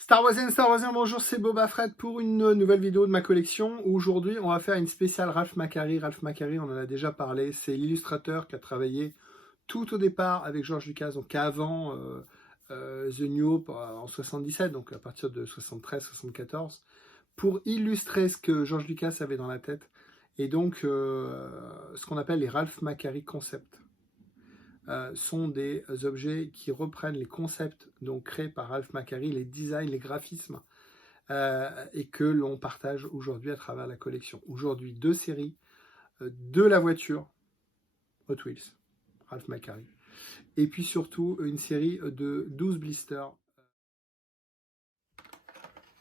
Star Wars, bonjour, c'est Boba Fett pour une nouvelle vidéo de ma collection. Aujourd'hui, on va faire une spéciale Ralph McQuarrie. Ralph McQuarrie, on en a déjà parlé, c'est l'illustrateur qui a travaillé tout au départ avec George Lucas, donc avant The New Hope en 77, donc à partir de 73-74, pour illustrer ce que George Lucas avait dans la tête, et donc ce qu'on appelle les Ralph McQuarrie concepts. Sont des objets qui reprennent les concepts donc créés par Ralph McQuarrie, les designs, les graphismes, et que l'on partage aujourd'hui à travers la collection. Aujourd'hui, deux séries de la voiture Hot Wheels, Ralph McQuarrie, et puis surtout une série de 12 blisters.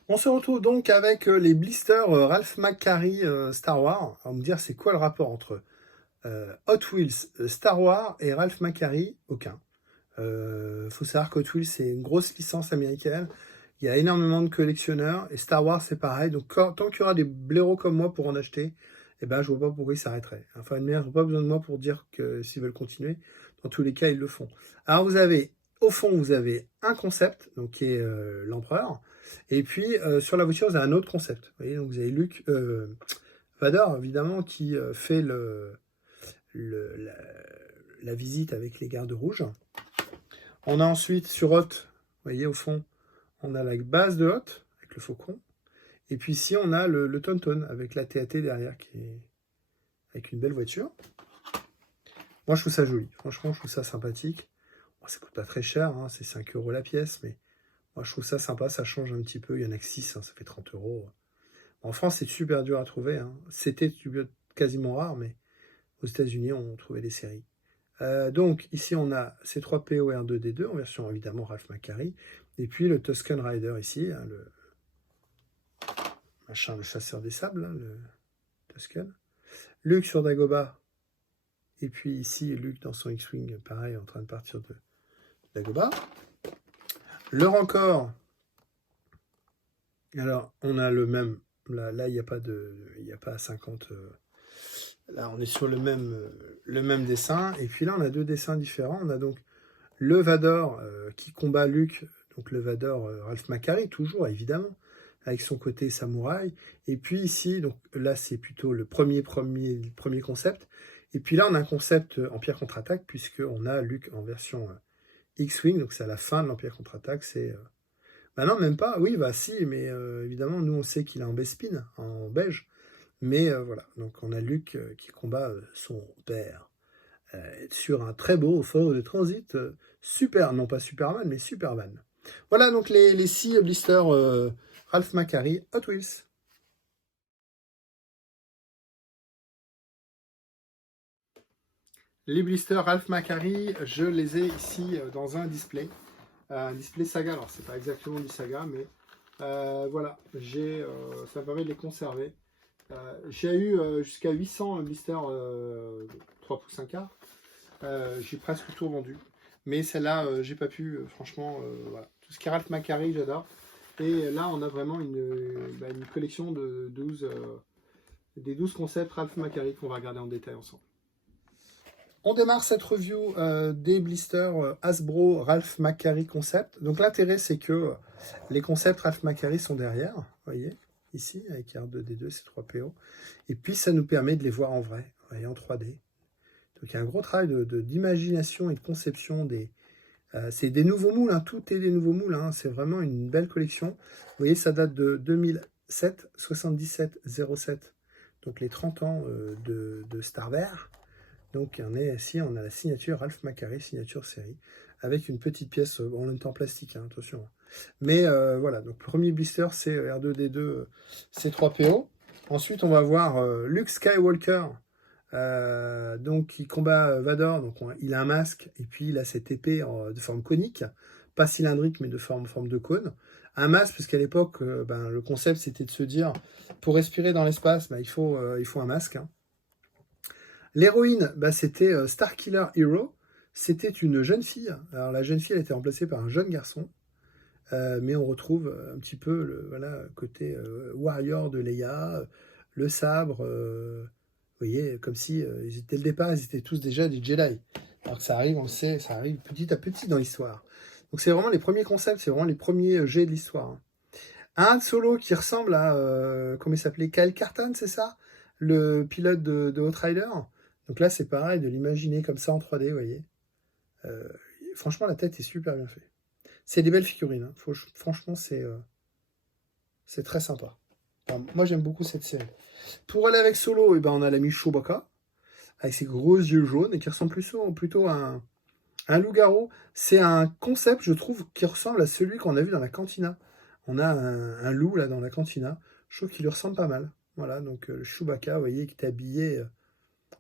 On se retrouve donc avec les blisters Ralph McQuarrie Star Wars. On va me dire c'est quoi le rapport entre Hot Wheels, Star Wars et Ralph McQuarrie? Aucun. Faut savoir que Hot Wheels, c'est une grosse licence américaine. Il y a énormément de collectionneurs. Et Star Wars, c'est pareil. Donc, tant qu'il y aura des blaireaux comme moi pour en acheter, eh ben, je vois pas pourquoi ils s'arrêteraient. Enfin, ils n'ont pas besoin de moi pour dire que s'ils veulent continuer. Dans tous les cas, ils le font. Alors, au fond, vous avez un concept, donc qui est l'empereur. Et puis, sur la voiture, vous avez un autre concept. Vous voyez, donc vous avez Vador, évidemment, qui fait la visite avec les gardes rouges. On a ensuite sur Hot, vous voyez au fond, on a la base de Hot avec le faucon. Et puis ici, on a le Tonton avec la TAT derrière qui est avec une belle voiture. Moi, je trouve ça joli. Franchement, je trouve ça sympathique. Bon, ça coûte pas très cher, hein, c'est 5 € la pièce, mais moi, je trouve ça sympa. Ça change un petit peu. Il y en a que 6, hein, ça fait 30 €. En France, c'est super dur à trouver. Hein. C'était quasiment rare, mais aux États-Unis, on trouvait des séries. Donc ici on a C3PO R2D2 en version évidemment Ralph McQuarrie, et puis le Tusken Rider ici, hein, le chasseur des sables, hein, le Tusken. Luke sur Dagobah, et puis ici Luke dans son X-Wing, pareil en train de partir de Dagobah. Le Rancor, alors on a le même, là il n'y a pas 50. Là, on est sur le même dessin. Et puis là, on a deux dessins différents. On a donc le Vador qui combat Luke. Donc le Vador Ralph McQuarrie, toujours, évidemment, avec son côté samouraï. Et puis ici, donc là, c'est plutôt le premier concept. Et puis là, on a un concept Empire contre-attaque, puisqu'on a Luke en version X-Wing. Donc c'est à la fin de l'Empire contre-attaque. C'est... Bah non, même pas. Oui, bah si, mais évidemment, nous, on sait qu'il est en Bespin, en beige. Mais voilà, donc on a Luke qui combat son père sur un très beau fort de transit super, non pas Superman, mais Superman. Voilà donc les 6 blisters Ralph McQuarrie Hot Wheels. Les blisters Ralph McQuarrie, je les ai ici dans un display saga. Alors c'est pas exactement du saga, mais voilà, ça me permet de les conserver. J'ai eu jusqu'à 800 blisters 3 pouces 1 quart. J'ai presque tout vendu. Mais celle-là, j'ai pas pu, franchement, voilà. Tout ce qui est Ralph McQuarrie, j'adore. Et là, on a vraiment une collection de 12, des 12 concepts Ralph McQuarrie qu'on va regarder en détail ensemble. On démarre cette review des blisters Hasbro Ralph McQuarrie Concept. Donc l'intérêt, c'est que les concepts Ralph McQuarrie sont derrière, vous voyez, ici, avec R2D2, C3PO. Et puis, ça nous permet de les voir en vrai, vous voyez, en 3D. Donc il y a un gros travail d'imagination et de conception. C'est des nouveaux moules, hein, tout est des nouveaux moules. Hein, c'est vraiment une belle collection. Vous voyez, ça date de 2007, 77-07. Donc les 30 ans de Star Wars. Donc ici, on a la signature Ralph McQuarrie, signature série, avec une petite pièce en même temps plastique, hein, attention. Mais voilà, donc premier blister, c'est R2D2, C3PO. Ensuite, on va voir Luke Skywalker, donc qui combat Vador. Donc il a un masque, et puis il a cette épée de forme conique, pas cylindrique, mais de forme de cône. Un masque, parce qu'à l'époque, le concept, c'était de se dire, pour respirer dans l'espace, il faut un masque, hein. L'héroïne, c'était Starkiller Hero. C'était une jeune fille. Alors la jeune fille, elle a été remplacée par un jeune garçon. Mais on retrouve un petit peu le côté warrior de Leia, le sabre. Vous voyez, comme si dès le départ, ils étaient tous déjà des Jedi. Alors que ça arrive, on le sait, ça arrive petit à petit dans l'histoire. Donc c'est vraiment les premiers concepts, c'est vraiment les premiers jets de l'histoire. Hein. Un Solo qui ressemble à, comment il s'appelait, Kyle Carton, c'est ça? Le pilote de Outrider. Donc là, c'est pareil, de l'imaginer comme ça en 3D, vous voyez. Franchement, la tête est super bien faite. C'est des belles figurines, hein. Franchement, c'est très sympa. Enfin, moi, j'aime beaucoup cette série. Pour aller avec Solo, eh ben, on a l'ami Chewbacca, avec ses gros yeux jaunes, et qui ressemble plutôt à un loup-garou. C'est un concept, je trouve, qui ressemble à celui qu'on a vu dans la cantina. On a un loup, là, dans la cantina. Je trouve qu'il lui ressemble pas mal. Voilà, donc Chewbacca, vous voyez, qui est habillé,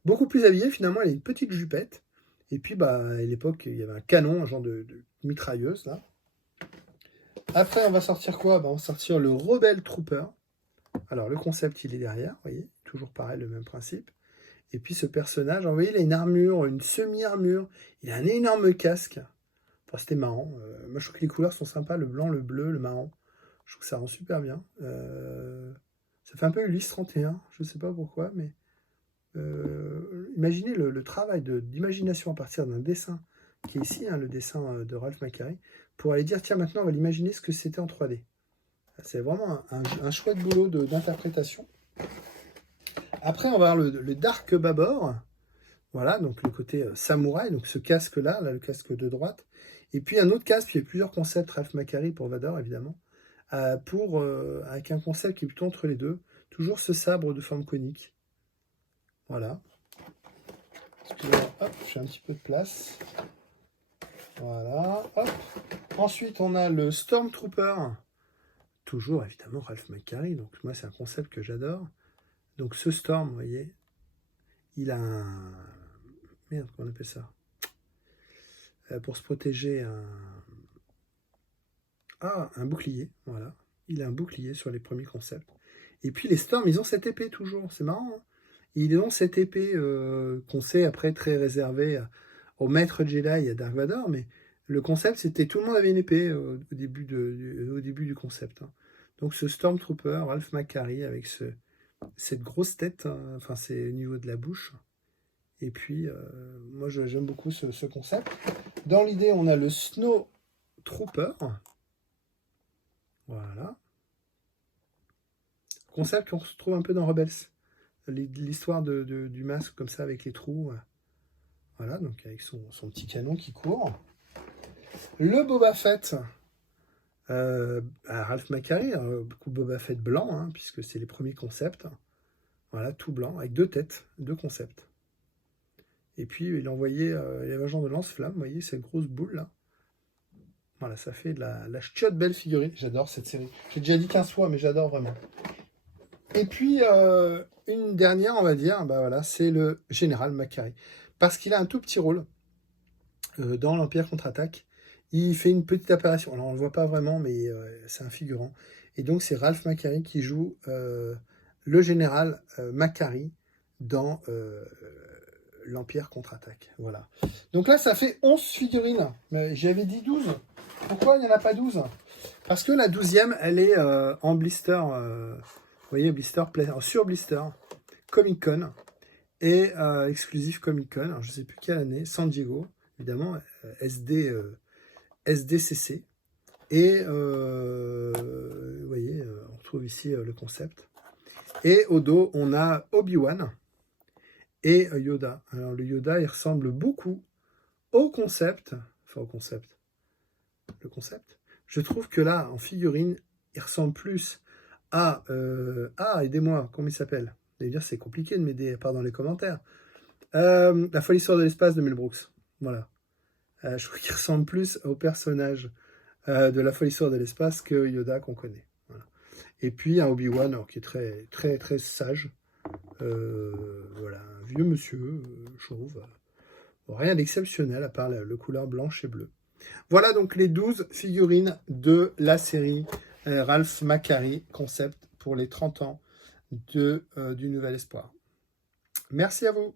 beaucoup plus habillé, finalement, il a une petite jupette. Et puis, bah, à l'époque, il y avait un canon, un genre de mitrailleuse, là. Après, on va sortir quoi? Bah, on va sortir le Rebel Trooper. Alors, le concept, il est derrière, vous voyez, toujours pareil, le même principe. Et puis, ce personnage, vous voyez, il a une armure, une semi-armure, il a un énorme casque. Enfin, c'était marrant. Moi, je trouve que les couleurs sont sympas, le blanc, le bleu, le marron. Je trouve que ça rend super bien. Ça fait un peu Ulysse 31, je ne sais pas pourquoi, mais imaginez le travail d'imagination à partir d'un dessin, qui est ici, hein, le dessin de Ralph McQuarrie, pour aller dire, tiens, maintenant, on va l'imaginer ce que c'était en 3D. C'est vraiment un chouette boulot d'interprétation. Après, on va avoir le Dark Babor. Voilà, donc le côté samouraï, donc ce casque-là, là, le casque de droite. Et puis un autre casque, il y a plusieurs concepts, Ralph McQuarrie pour Vador, évidemment, avec un concept qui est plutôt entre les deux. Toujours ce sabre de forme conique. Voilà. Hop, je fais un petit peu de place. Voilà, hop. Ensuite, on a le Stormtrooper. Toujours, évidemment, Ralph McQuarrie. Donc, moi, c'est un concept que j'adore. Donc, ce Storm, vous voyez, il a un... Merde, comment on appelle ça? Pour se protéger, un bouclier. Voilà. Il a un bouclier sur les premiers concepts. Et puis, les Storms, ils ont cette épée toujours. C'est marrant, hein. Ils ont cette épée qu'on sait après très réservée au maître Jedi et à Dark Vador, mais le concept, c'était tout le monde avait une épée au début du concept, hein. Donc ce Stormtrooper, Ralph McQuarrie, avec cette grosse tête, hein, enfin c'est au niveau de la bouche. Et puis, moi j'aime beaucoup ce concept. Dans l'idée, on a le Snow Trooper. Voilà. Concept qu'on retrouve un peu dans Rebels. L'histoire du masque comme ça avec les trous. Voilà, donc avec son petit canon qui court. Le Boba Fett, Ralph McQuarrie, beaucoup Boba Fett blanc, hein, puisque c'est les premiers concepts. Voilà, tout blanc, avec deux têtes, deux concepts. Et puis il envoyait, il y avait un genre de lance-flamme, vous voyez, cette grosse boule là. Voilà, ça fait de la chiotte belle figurine. J'adore cette série. J'ai déjà dit 15 fois, mais j'adore vraiment. Et puis, une dernière, on va dire, bah voilà, c'est le général McQuarrie. Parce qu'il a un tout petit rôle dans l'Empire contre-attaque. Il fait une petite apparition. Alors, on ne le voit pas vraiment, mais c'est un figurant. Et donc, c'est Ralph McQuarrie qui joue le général McQuarrie dans l'Empire contre-attaque. Voilà. Donc là, ça fait 11 figurines. Mais j'avais dit 12. Pourquoi il n'y en a pas 12? Parce que la 12e, elle est en blister... vous voyez, blister, sur blister, Comic Con, et exclusif Comic Con, alors je ne sais plus quelle année, San Diego, évidemment, SDCC, et vous voyez, on retrouve ici le concept. Et au dos, on a Obi-Wan et Yoda. Alors le Yoda, il ressemble beaucoup au concept, enfin au concept, le concept. Je trouve que là, en figurine, il ressemble plus aidez-moi, comment il s'appelle? Vous allez dire, c'est compliqué de m'aider, pas dans les commentaires. La folie sort de l'espace de Mel Brooks. Voilà. Je trouve qu'il ressemble plus au personnage de La folie sort de l'espace que Yoda qu'on connaît. Voilà. Et puis un Obi-Wan qui est très, très, très sage. Voilà, un vieux monsieur, chauve. Bon, rien d'exceptionnel à part le couleur blanche et bleue. Voilà donc les 12 figurines de la série Ralph McQuarrie concept pour les 30 ans du Nouvel Espoir. Merci à vous.